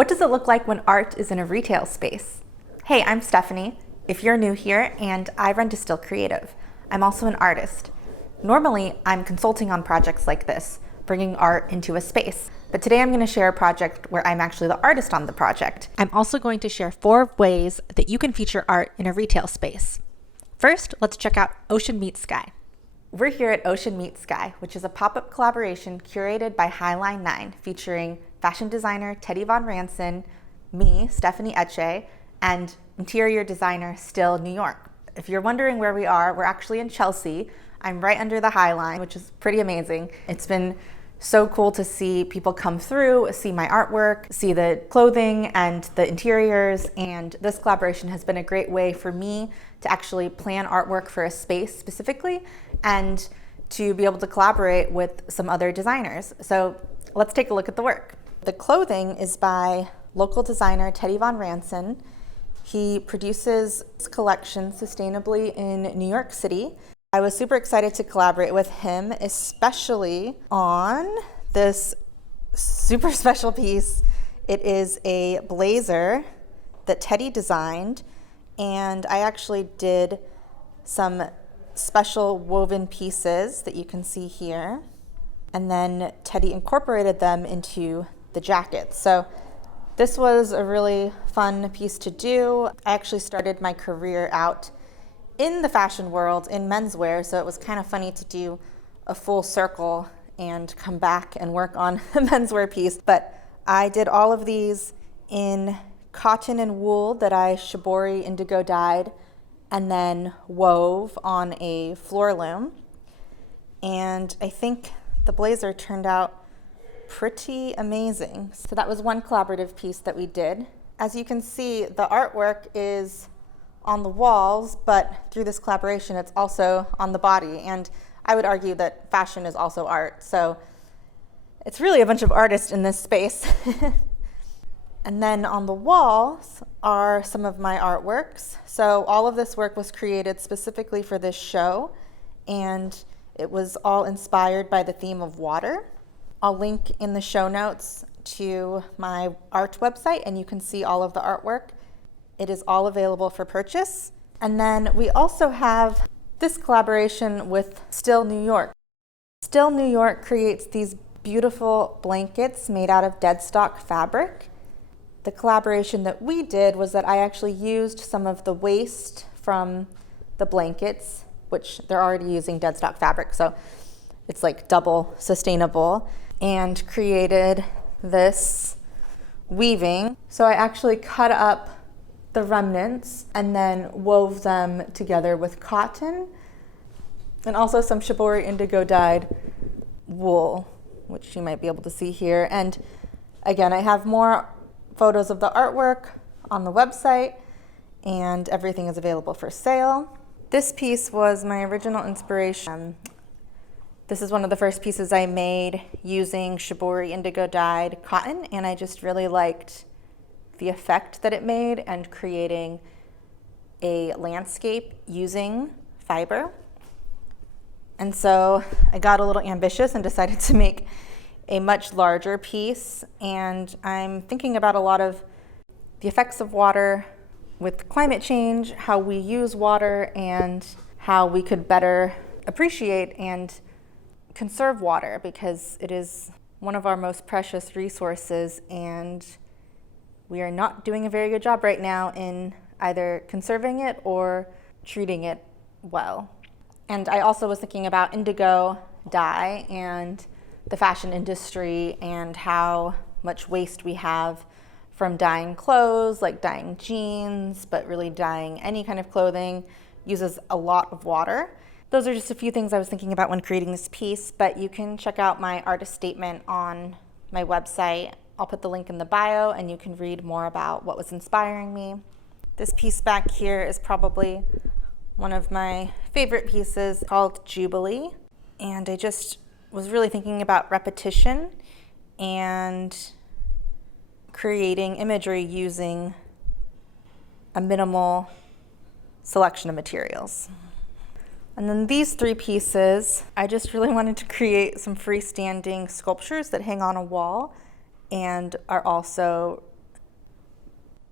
What does it look like when art is in a retail space? Hey, I'm Stephanie, if you're new here, and I run Distill Creative. I'm also an artist. Normally, I'm consulting on projects like this, bringing art into a space. But today I'm going to share a project where I'm actually the artist on the project. I'm also going to share 4 ways that you can feature art in a retail space. First, let's check out Ocean Meets Sky. We're here at Ocean Meets Sky, which is a pop-up collaboration curated by Highline 9, featuring fashion designer Teddy Von Ranson, me, Stephanie Etche, and interior designer Still New York. If you're wondering where we are, we're actually in Chelsea. I'm right under the High Line, which is pretty amazing. It's been so cool to see people come through, see my artwork, see the clothing and the interiors, and this collaboration has been a great way for me to actually plan artwork for a space specifically and to be able to collaborate with some other designers. So let's take a look at the work. The clothing is by local designer Teddy Von Ranson. He produces his collection sustainably in New York City. I was super excited to collaborate with him, especially on this super special piece. It is a blazer that Teddy designed, and I actually did some special woven pieces that you can see here, and then Teddy incorporated them into the jacket. So this was a really fun piece to do. I actually started my career out in the fashion world, in menswear, so it was kind of funny to do a full circle and come back and work on a menswear piece. But I did all of these in cotton and wool that I shibori indigo dyed and then wove on a floor loom. And I think the blazer turned out pretty amazing. So that was one collaborative piece that we did. As you can see, the artwork is on the walls, but through this collaboration, it's also on the body. And I would argue that fashion is also art. So it's really a bunch of artists in this space. And then on the walls are some of my artworks. So all of this work was created specifically for this show, and it was all inspired by the theme of water. I'll link in the show notes to my art website, and you can see all of the artwork. It is all available for purchase. And then we also have this collaboration with Still New York. Still New York creates these beautiful blankets made out of dead stock fabric. The collaboration that we did was that I actually used some of the waste from the blankets, which they're already using dead stock fabric, so it's like double sustainable, and created this weaving. So I actually cut up the remnants and then wove them together with cotton and also some shibori indigo dyed wool, which you might be able to see here. And again, I have more photos of the artwork on the website, and everything is available for sale. This piece was my original inspiration. This is one of the first pieces I made using shibori indigo dyed cotton, and I just really liked the effect that it made and creating a landscape using fiber. And so I got a little ambitious and decided to make a much larger piece, and I'm thinking about a lot of the effects of water with climate change, how we use water, and how we could better appreciate and conserve water, because it is one of our most precious resources, and we are not doing a very good job right now in either conserving it or treating it well. And I also was thinking about indigo dye and the fashion industry and how much waste we have from dyeing clothes, like dyeing jeans, but really dyeing any kind of clothing uses a lot of water. Those are just a few things I was thinking about when creating this piece, but you can check out my artist statement on my website. I'll put the link in the bio, and you can read more about what was inspiring me. This piece back here is probably one of my favorite pieces, called Jubilee. And I just was really thinking about repetition and creating imagery using a minimal selection of materials. And then these 3 pieces, I just really wanted to create some freestanding sculptures that hang on a wall and are also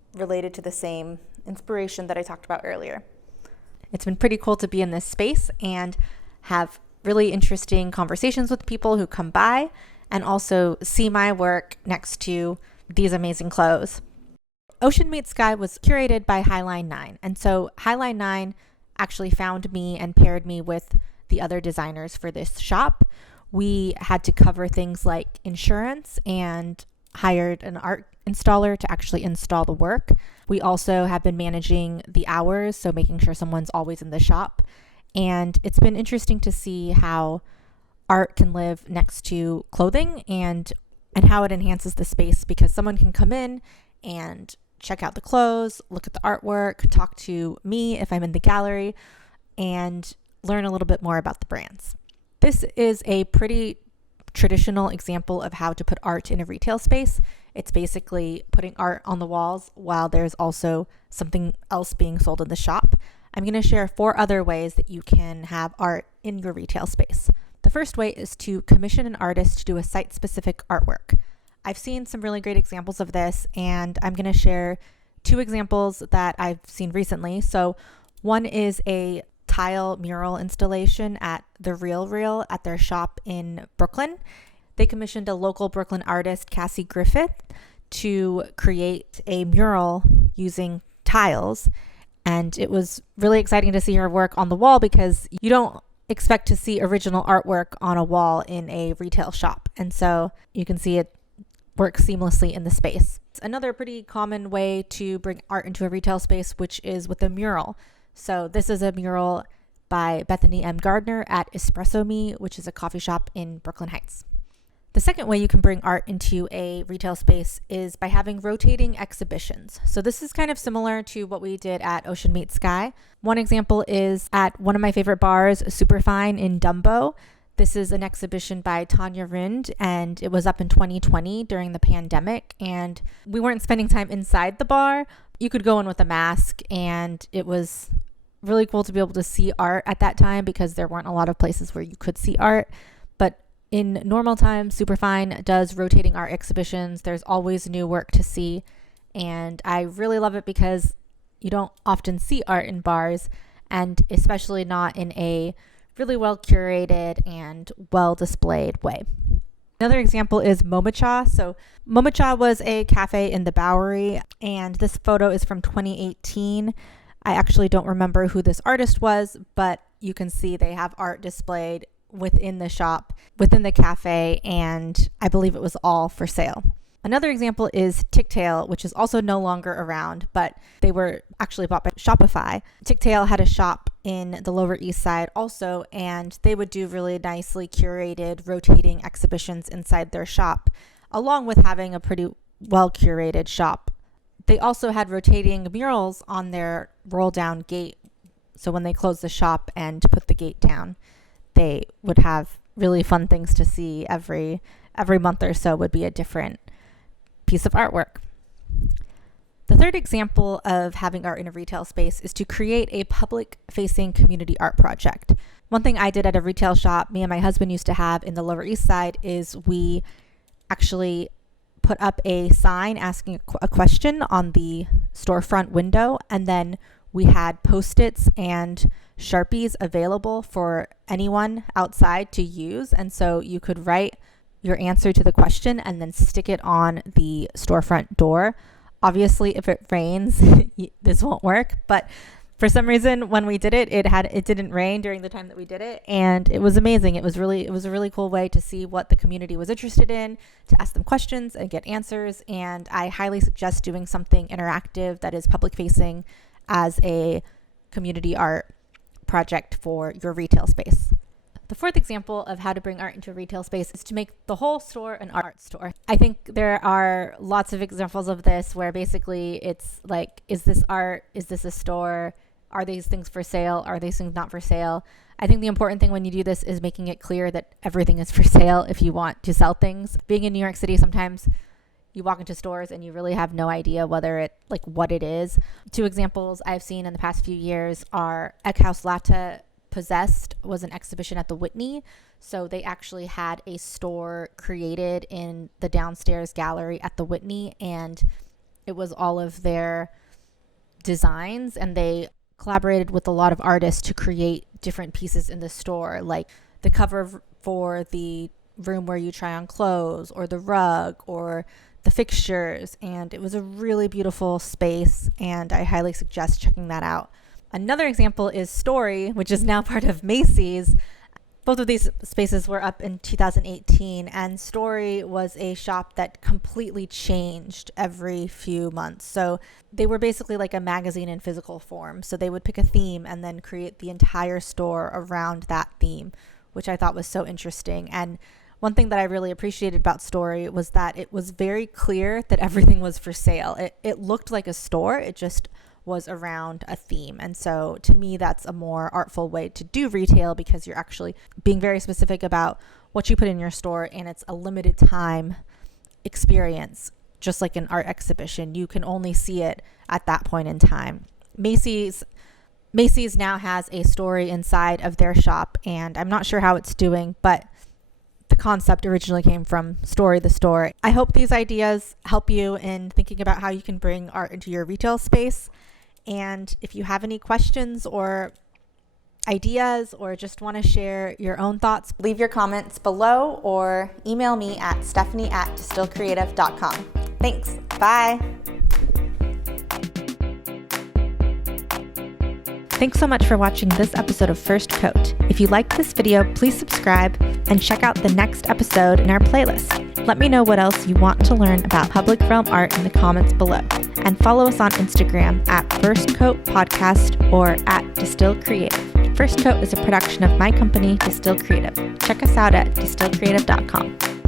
related to the same inspiration that I talked about earlier. It's been pretty cool to be in this space and have really interesting conversations with people who come by and also see my work next to these amazing clothes. Ocean Meets Sky was curated by Highline 9. And so Highline 9 actually found me and paired me with the other designers for this shop. We had to cover things like insurance and hired an art installer to actually install the work. We also have been managing the hours, so making sure someone's always in the shop. And it's been interesting to see how art can live next to clothing and how it enhances the space, because someone can come in and check out the clothes, look at the artwork, talk to me if I'm in the gallery, and learn a little bit more about the brands. This is a pretty traditional example of how to put art in a retail space. It's basically putting art on the walls while there's also something else being sold in the shop. I'm going to share 4 other ways that you can have art in your retail space. The first way is to commission an artist to do a site-specific artwork. I've seen some really great examples of this, and I'm going to share 2 examples that I've seen recently. So one is a tile mural installation at the Real at their shop in Brooklyn. They commissioned a local Brooklyn artist, Cassie Griffith, to create a mural using tiles. And it was really exciting to see her work on the wall, because you don't expect to see original artwork on a wall in a retail shop. And so you can see it work seamlessly in the space. It's another pretty common way to bring art into a retail space, which is with a mural. So this is a mural by Bethany M. Gardner at Espresso Me, which is a coffee shop in Brooklyn Heights. The second way you can bring art into a retail space is by having rotating exhibitions. So this is kind of similar to what we did at Ocean Meets Sky. One example is at one of my favorite bars, Superfine in Dumbo. This is an exhibition by Tanya Rind, and it was up in 2020 during the pandemic, and we weren't spending time inside the bar. You could go in with a mask, and it was really cool to be able to see art at that time, because there weren't a lot of places where you could see art. But in normal times, Superfine does rotating art exhibitions. There's always new work to see, and I really love it because you don't often see art in bars, and especially not in a really well curated and well displayed way. Another example is Momacha. So Momacha was a cafe in the Bowery, and this photo is from 2018. I actually don't remember who this artist was, but you can see they have art displayed within the shop, within the cafe, and I believe it was all for sale. Another example is Ticktail, which is also no longer around, but they were actually bought by Shopify. Ticktail had a shop in the Lower East Side also, and they would do really nicely curated rotating exhibitions inside their shop, along with having a pretty well curated shop. They also had rotating murals on their roll down gate. So when they closed the shop and put the gate down, they would have really fun things to see. Every month or so would be a different piece of artwork. The third example of having art in a retail space is to create a public-facing community art project. One thing I did at a retail shop me and my husband used to have in the Lower East Side is we actually put up a sign asking a question on the storefront window, and then we had Post-its and Sharpies available for anyone outside to use. And so you could write your answer to the question and then stick it on the storefront door. Obviously, if it rains, this won't work. But for some reason, when we did it, it didn't rain during the time that we did it, and it was amazing. It was a really cool way to see what the community was interested in, to ask them questions and get answers. And I highly suggest doing something interactive that is public facing as a community art project for your retail space. The fourth example of how to bring art into a retail space is to make the whole store an art store. I think there are lots of examples of this where basically it's like, is this art? Is this a store? Are these things for sale? Are these things not for sale? I think the important thing when you do this is making it clear that everything is for sale if you want to sell things. Being in New York City, sometimes you walk into stores and you really have no idea what it is. 2 examples I've seen in the past few years are Eckhouse Latte Possessed was an exhibition at the Whitney. So they actually had a store created in the downstairs gallery at the Whitney, and it was all of their designs, and they collaborated with a lot of artists to create different pieces in the store, like the cover for the room where you try on clothes, or the rug, or the fixtures. And it was a really beautiful space, and I highly suggest checking that out. Another example is Story, which is now part of Macy's. Both of these spaces were up in 2018, and Story was a shop that completely changed every few months. So they were basically like a magazine in physical form. So they would pick a theme and then create the entire store around that theme, which I thought was so interesting. And one thing that I really appreciated about Story was that it was very clear that everything was for sale. It looked like a store. It just was around a theme. And so to me, that's a more artful way to do retail, because you're actually being very specific about what you put in your store, and it's a limited time experience, just like an art exhibition. You can only see it at that point in time. Macy's now has a Story inside of their shop, and I'm not sure how it's doing, but the concept originally came from Story the Store. I hope these ideas help you in thinking about how you can bring art into your retail space. And if you have any questions or ideas, or just want to share your own thoughts, leave your comments below or email me at stephanie@distillcreative.com. Thanks. Bye. Thanks so much for watching this episode of First Coat. If you liked this video, please subscribe and check out the next episode in our playlist. Let me know what else you want to learn about public realm art in the comments below. And follow us on Instagram at First Coat Podcast or at Distill Creative. First Coat is a production of my company, Distill Creative. Check us out at distillcreative.com.